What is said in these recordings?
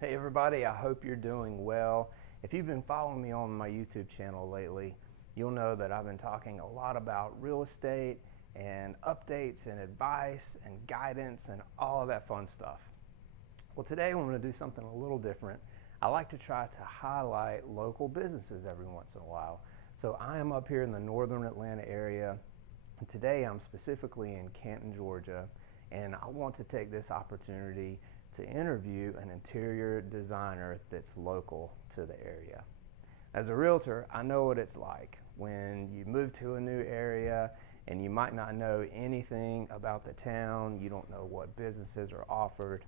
Hey everybody, I hope you're doing well. If you've been following me on my YouTube channel lately, you'll know that I've been talking a lot about real estate and updates and advice and guidance and all of that fun stuff. Well, today I'm going to do something a little different. I like to try to highlight local businesses every once in a while. So I am up here in the northern Atlanta area, and today I'm specifically in Canton, Georgia, and I want to take this opportunity to interview an interior designer that's local to the area. As a realtor, I know what it's like when you move to a new area and you might not know anything about the town, you don't know what businesses are offered.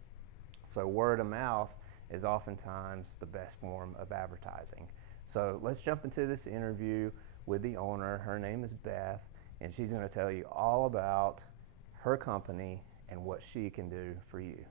So word of mouth is oftentimes the best form of advertising. So let's jump into this interview with the owner. Her name is Beth, and she's going to tell you all about her company and what she can do for you.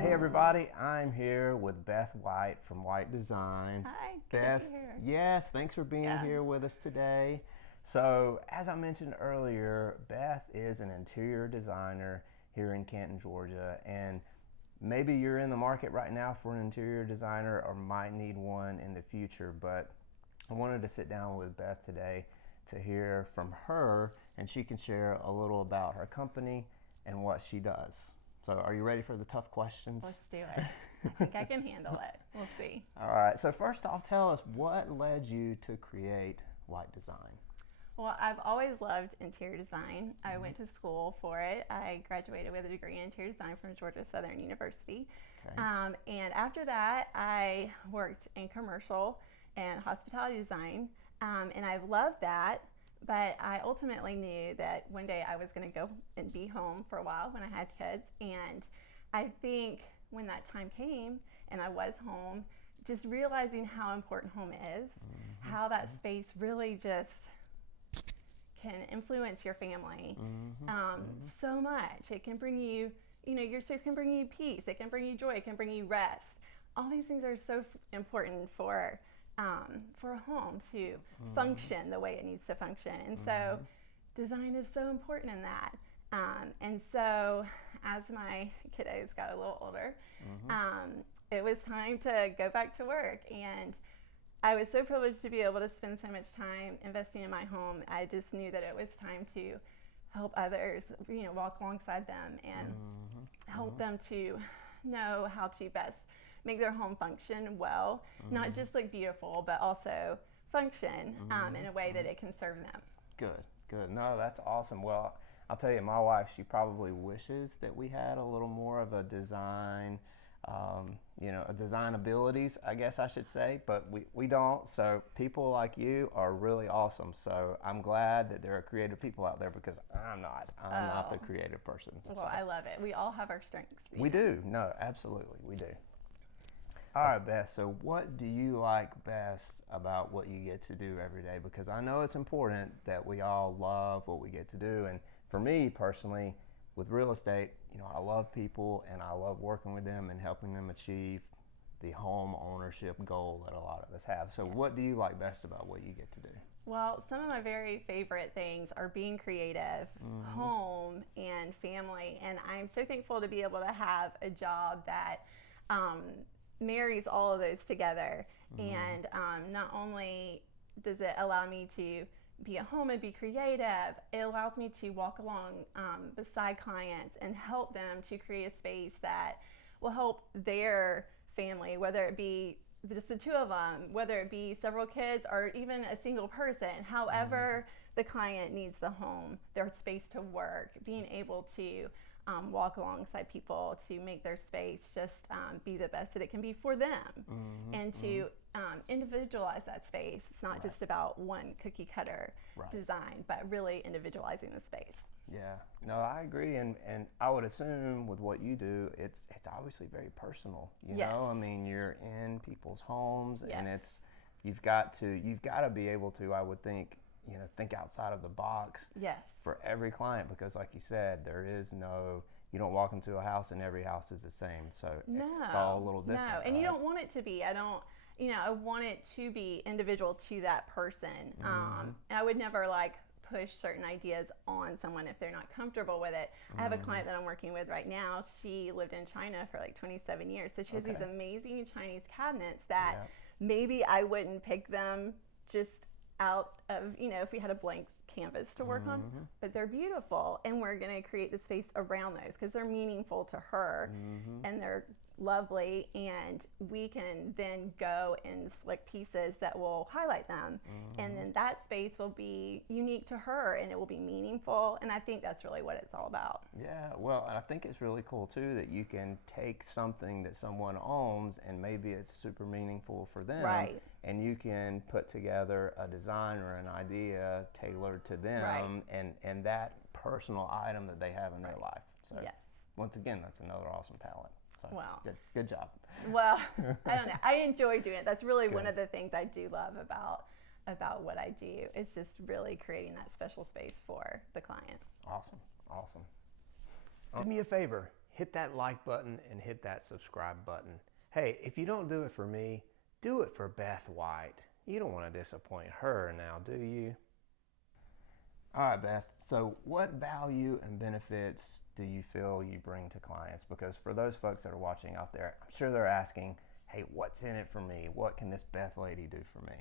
Hey everybody, I'm here with Beth White from White Design. Hi, good Beth, to be here. yes, thanks for being here with us today. So, as I mentioned earlier, Beth is an interior designer here in Canton, Georgia, and maybe you're in the market right now for an interior designer or might need one in the future, but I wanted to sit down with Beth today to hear from her, and she can share a little about her company and what she does. So are you ready for the tough questions? Let's do it. I think I can handle it. We'll see. All right, so first off, tell us what led you to create White Design? Well, I've always loved interior design. I went to school for it. I graduated with a degree in interior design from Georgia Southern University. Okay. And after that, I worked in commercial and hospitality design, and I've loved that. But I ultimately knew that one day I was going to go and be home for a while when I had kids. And I think when that time came and I was home, just realizing how important home is, how that space really just can influence your family so much. It can bring you, your space can bring you peace. It can bring you joy. It can bring you rest. All these things are so important for a home to function the way it needs to function. And so design is so important in that. And so as my kiddos got a little older, it was time to go back to work. And I was so privileged to be able to spend so much time investing in my home. I just knew that it was time to help others, walk alongside them and help them to know how to best make their home function well, not just look beautiful, but also function in a way that it can serve them. Good. No, that's awesome. Well, I'll tell you, my wife, she probably wishes that we had a little more of a design, a design abilities, I guess I should say, but we don't. So people like you are really awesome. So I'm glad that there are creative people out there because I'm not the creative person. Well, so. I love it. We all have our strengths. We do. No, absolutely. We do. All right, Beth, so what do you like best about what you get to do every day? Because I know it's important that we all love what we get to do. And for me personally, with real estate, I love people and I love working with them and helping them achieve the home ownership goal that a lot of us have. So what do you like best about what you get to do? Well, some of my very favorite things are being creative, home, and family. And I'm so thankful to be able to have a job that marries all of those together. And not only does it allow me to be at home and be creative, it allows me to walk along beside clients and help them to create a space that will help their family, whether it be just the two of them, whether it be several kids or even a single person, however the client needs the home, their space to work, being able to walk alongside people to make their space just be the best that it can be for them, and to individualize that space. It's not just about one cookie cutter design, but really individualizing the space. Yeah, no, I agree, and I would assume with what you do, it's obviously very personal. You know, I mean, you're in people's homes, and you've got to be able to, I would think, think outside of the box. Yes. For every client, because like you said, you don't walk into a house and every house is the same. So it's all a little different. No, and you don't want it to be. I want it to be individual to that person. And I would never like push certain ideas on someone if they're not comfortable with it. I have a client that I'm working with right now. She lived in China for like 27 years. So she has these amazing Chinese cabinets that maybe I wouldn't pick them just out of, if we had a blank canvas to work on, but they're beautiful, and we're going to create the space around those because they're meaningful to her and they're lovely, and we can then go and select pieces that will highlight them, and then that space will be unique to her and it will be meaningful, and I think that's really what it's all about. Yeah, well, I think it's really cool too that you can take something that someone owns and maybe it's super meaningful for them, and you can put together a design or an idea tailored to them and that personal item that they have in their life. So once again, that's another awesome talent. So wow. Good job. Well, I don't know. I enjoy doing it. That's really one of the things I do love about what I do. It's just really creating that special space for the client. Awesome. Do me a favor. Hit that like button and hit that subscribe button. Hey, if you don't do it for me, do it for Beth White. You don't want to disappoint her now, do you? All right, Beth. So what value and benefits do you feel you bring to clients? Because for those folks that are watching out there, I'm sure they're asking, hey, what's in it for me? What can this Beth lady do for me?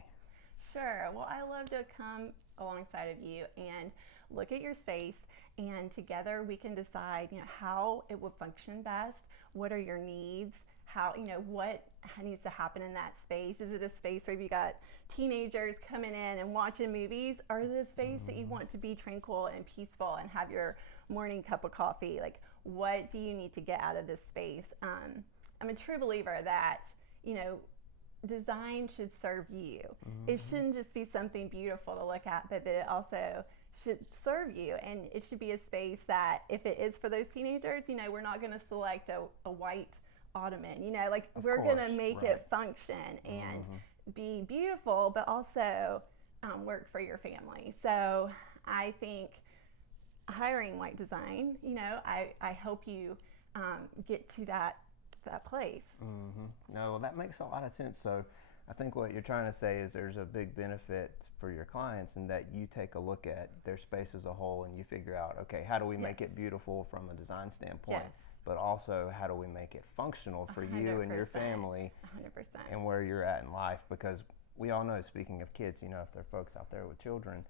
Sure. Well, I love to come alongside of you and look at your space, and together we can decide, how it will function best. What are your needs? How, what needs to happen in that space? Is it a space where you got teenagers coming in and watching movies? Or is it a space that you want to be tranquil and peaceful and have your morning cup of coffee? Like, what do you need to get out of this space? I'm a true believer that, design should serve you. It shouldn't just be something beautiful to look at, but that it also should serve you. And it should be a space that, if it is for those teenagers, we're not going to select a white ottoman, we're going to make it function and be beautiful, but also work for your family. So I think hiring White Design, I hope you get to that place. No, well, that makes a lot of sense. So I think what you're trying to say is there's a big benefit for your clients in that you take a look at their space as a whole and you figure out, okay, how do we make it beautiful from a design standpoint? But also, how do we make it functional for 100%. You and your family 100%. And where you're at in life? Because we all know, speaking of kids, if there are folks out there with children,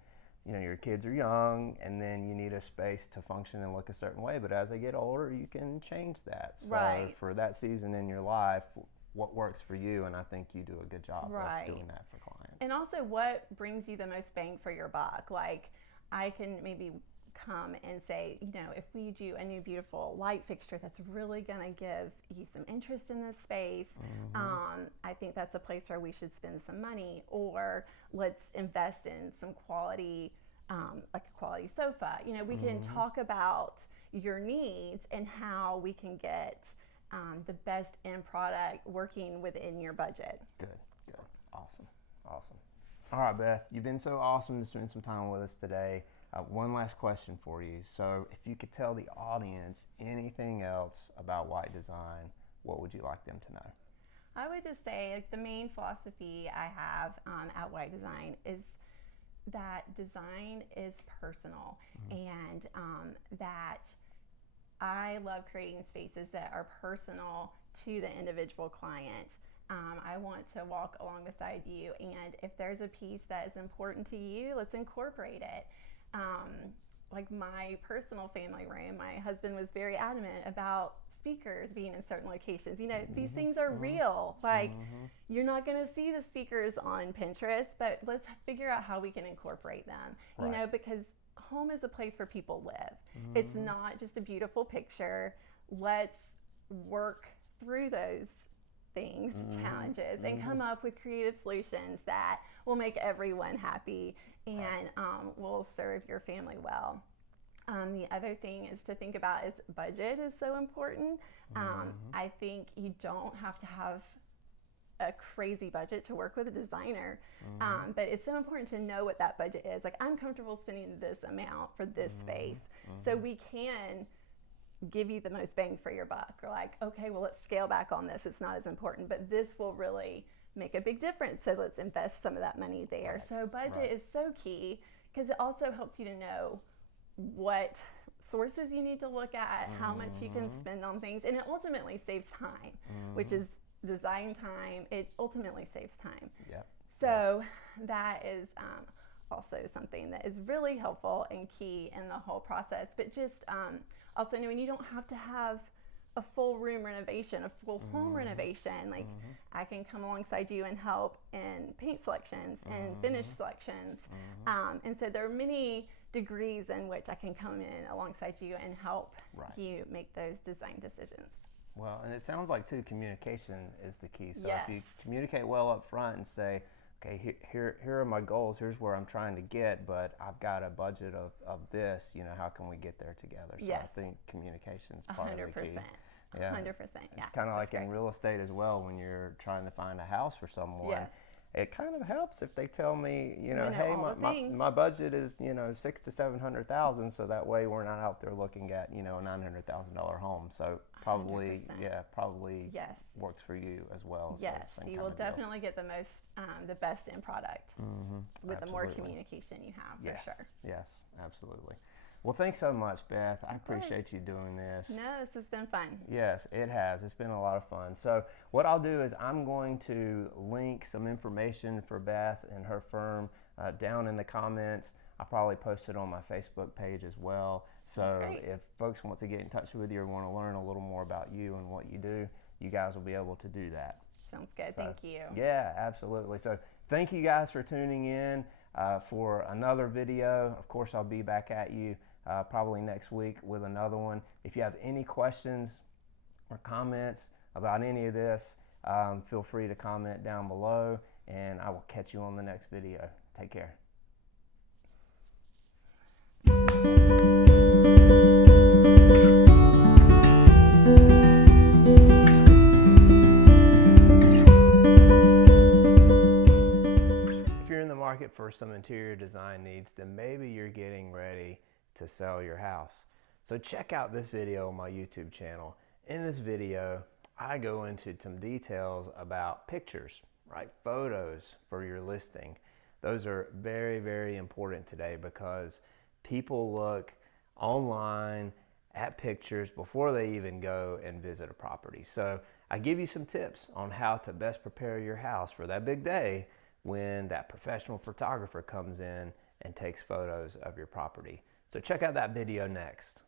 your kids are young, and then you need a space to function and look a certain way. But as they get older, you can change that. So for that season in your life, what works for you? And I think you do a good job of doing that for clients. And also, what brings you the most bang for your buck? Like, I can maybe come and say, if we do a new beautiful light fixture that's really going to give you some interest in this space, I think that's a place where we should spend some money, or let's invest in some quality, like a quality sofa. We can talk about your needs and how we can get the best end product working within your budget. Good. Awesome. All right, Beth, you've been so awesome to spend some time with us today. One last question for you. So if you could tell the audience anything else about White Design, what would you like them to know? I would just say, the main philosophy I have at White Design is that design is personal, and that I love creating spaces that are personal to the individual client. I want to walk along beside you, and if there's a piece that is important to you, let's incorporate it. Like my personal family room, my husband was very adamant about speakers being in certain locations. These things are real. Like, you're not going to see the speakers on Pinterest, but let's figure out how we can incorporate them, because home is a place where people live. It's not just a beautiful picture. Let's work through those things, challenges, and come up with creative solutions that will make everyone happy and will serve your family well. The other thing is to think about is budget is so important. I think you don't have to have a crazy budget to work with a designer, but it's so important to know what that budget is. Like, I'm comfortable spending this amount for this space, so we can give you the most bang for your buck. Or like, okay, well, let's scale back on this. It's not as important, but this will really make a big difference. So let's invest some of that money there. Right. So budget Right. is so key because it also helps you to know what sources you need to look at, how much you can spend on things, and it ultimately saves time, which is design time. It ultimately saves time. Yep. So that is also something that is really helpful and key in the whole process. But just also knowing you don't have to have a full room renovation, a full home renovation. Like I can come alongside you and help in paint selections and finish selections. And so there are many degrees in which I can come in alongside you and help you make those design decisions. Well, and it sounds like too, communication is the key. So Yes. if you communicate well up front and say, okay, here are my goals, here's where I'm trying to get, but I've got a budget of this, you know, how can we get there together? So Yes. I think communication is part of the key. 100%. Yeah. 100%. Yeah. It's kind of like that's in great. real estate as well, when you're trying to find a house for someone. Yes. It kind of helps if they tell me, you know, You know hey, all the things. my budget is, you know, $600,000 to $700,000, so that way we're not out there looking at, you know, a $900,000 home. So probably, 100%. yeah, probably Yes. works for you as well. So Yes, same you kind will of deal. definitely get the most, the best in product with the more Absolutely. communication you have, Yes. for sure. Yes, absolutely. Well, thanks so much, Beth. I Of course. appreciate you doing this. No, this has been fun. Yes, it has. It's been a lot of fun. So what I'll do is I'm going to link some information for Beth and her firm down in the comments. I'll probably post it on my Facebook page as well. So That's great. if folks want to get in touch with you or want to learn a little more about you and what you do, you guys will be able to do that. Sounds good. So, Thank you. Yeah, absolutely. So thank you guys for tuning in for another video. Of course, I'll be back at you probably next week with another one. If you have any questions or comments about any of this, feel free to comment down below, and I will catch you on the next video. Take care. If you're in the market for some interior design needs, then maybe you're getting ready to sell your house. So check out this video on my YouTube channel. In this video, I go into some details about pictures, right? Photos for your listing. Those are very, very important today because people look online at pictures before they even go and visit a property. So I give you some tips on how to best prepare your house for that big day when that professional photographer comes in and takes photos of your property. So check out that video next.